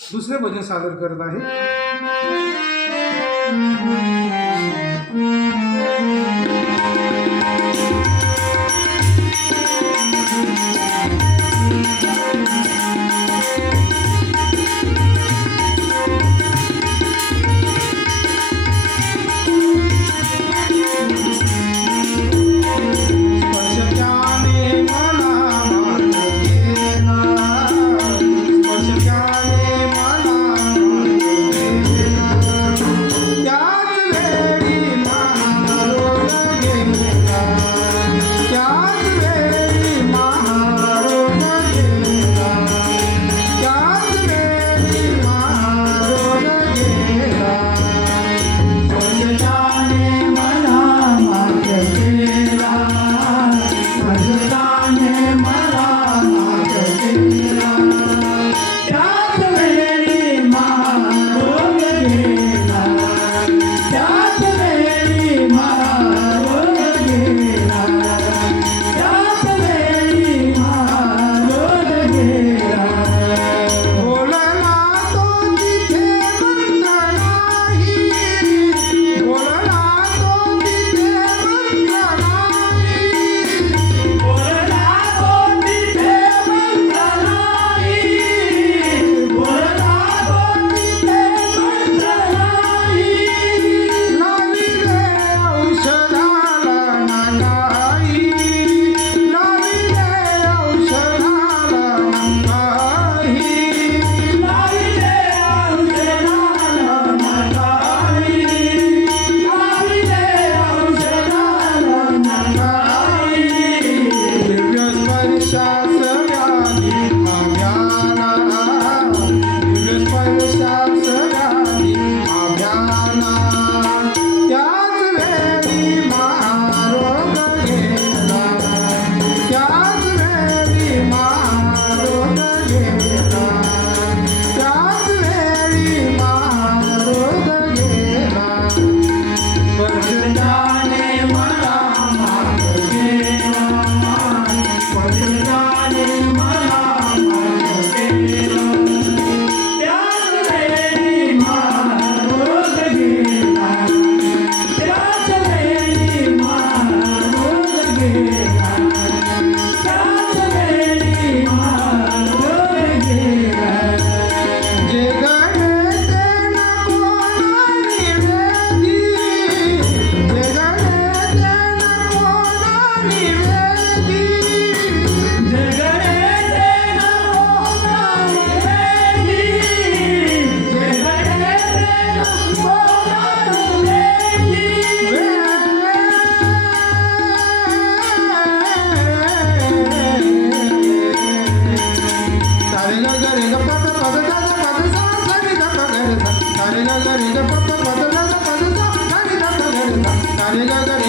दुसरे भजन सादर करत आहे Hallelujah.